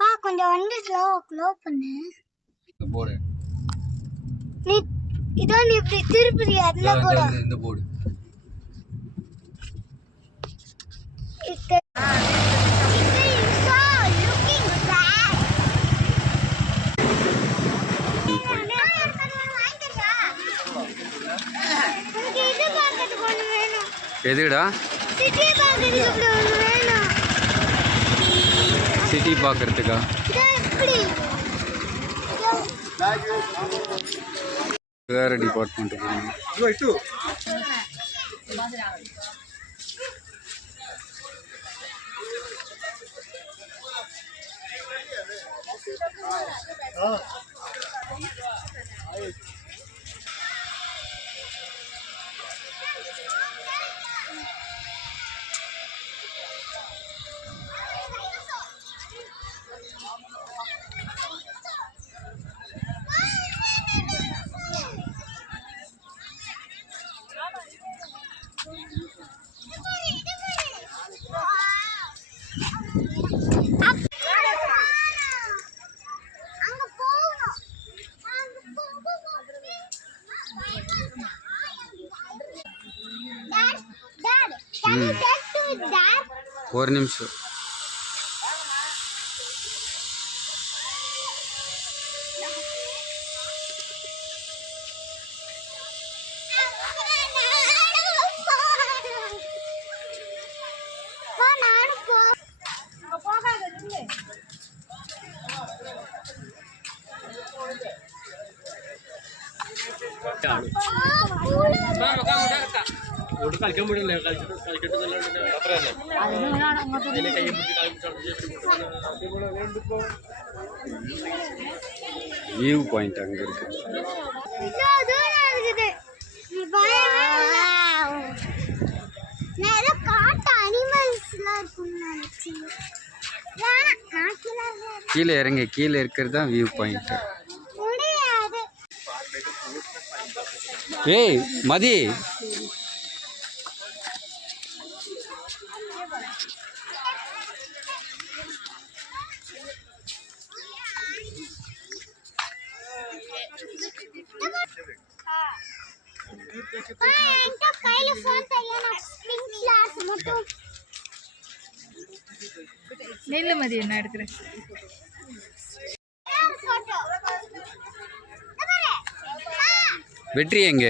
பா கொஞ்சம் வந்து ஸ்லோ பண்ணு போடு. நீ இதோ நீ இப்படி திருப்பியா அதுல போடு. இந்த போடு. எதுடா சிட்டி பார்க்கறதுக்கா? வேற டிபார்ட்மெண்ட் ஒரு நிமிஷம். வியூ பாயிண்ட் அங்க இருக்கு. கீழே இறங்க, கீழே இருக்கிறது தான் வியூ பாயிண்ட். ஏய் மதி, நெல்லு மதி என்ன எடுக்கிறேன். வெற்றி எங்க?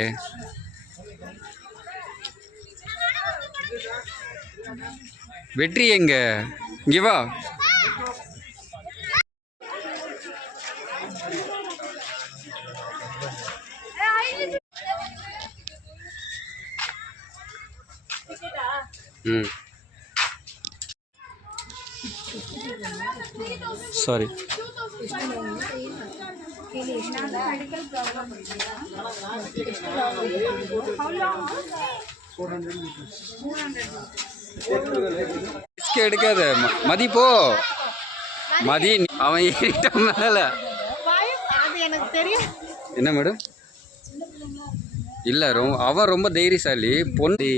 வெற்றி எங்க? இங்க வா. சாரி. எடுக்காத மதி, போ மதி. அவன் ஏறிட்டான் மேல. என்ன மேடம்? இல்ல அவன் ரொம்ப தைரியசாலி. பொண்ணு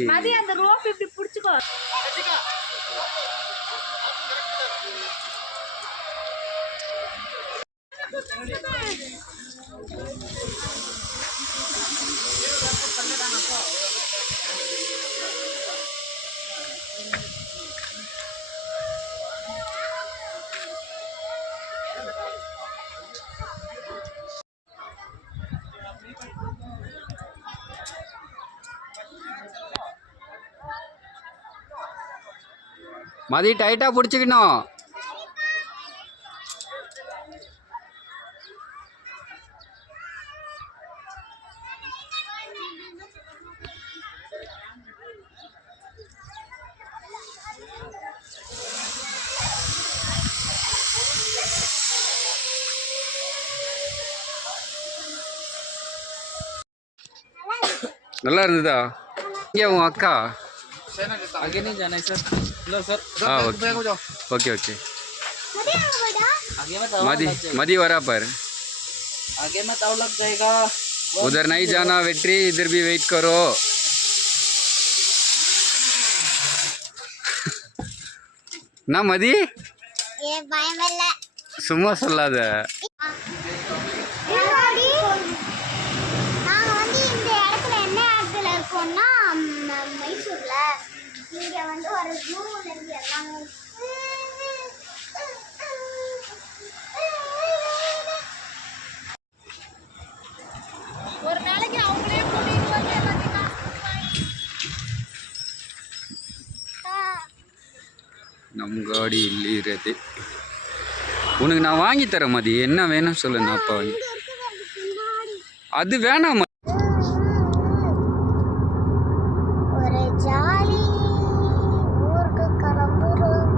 மதி டைட்டா பிடிச்சிக்கணும். நல்லா இருந்ததா? இங்கே உன் அக்கா आगे नहीं जाना है सर. लो सर. हाँ ओके ओके. आगे मत आओ. मदी वरा पर आगे मत आओ, लग जाएगा. उधर नहीं जाना वेट्री, इधर भी वेट करो. ना मदी ஏ பயம் இல்ல. சும்மா சொல்லாத. முன்னாடி நாங்க வந்து இந்த இடத்துல என்ன இடத்துல இருக்கோம்னா மைசூர்ல. இங்க வந்து ஒரு ஜூல இருந்து எல்லாமே ஒரு நாளைக்கு அவங்களே கூட்டிட்டு வந்து எல்லாத்தையும் நம் காடி இல்லைறது. உனக்கு நான் வாங்கி தரேன் மதி. என்ன வேணும் சொல்லு, நான் அப்போ வாங்கி. அது வேணாம் மதி. ஒரு ஜாலி ஊருக்கு கிளம்புறோம்.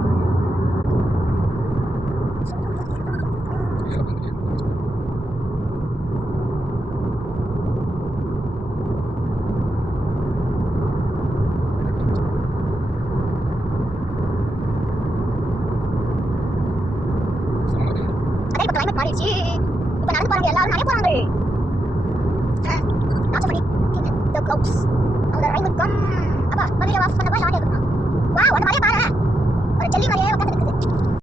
இப்ப கிளைமேட் மாறிடுச்சு. இப்ப நடந்து போறாங்க எல்லாரும், நிறைய போறாங்க. ராஜமணி the clouds அந்த rain will come. அப்பா மதிய வாஸ் பண்ண போய் ஷாட் எடுக்கலாம். வா ஒண்ணு மாதிரியே பாரு. ஒரு ஜெல்லி மாதிரியே உட்கார்ந்து இருக்குது.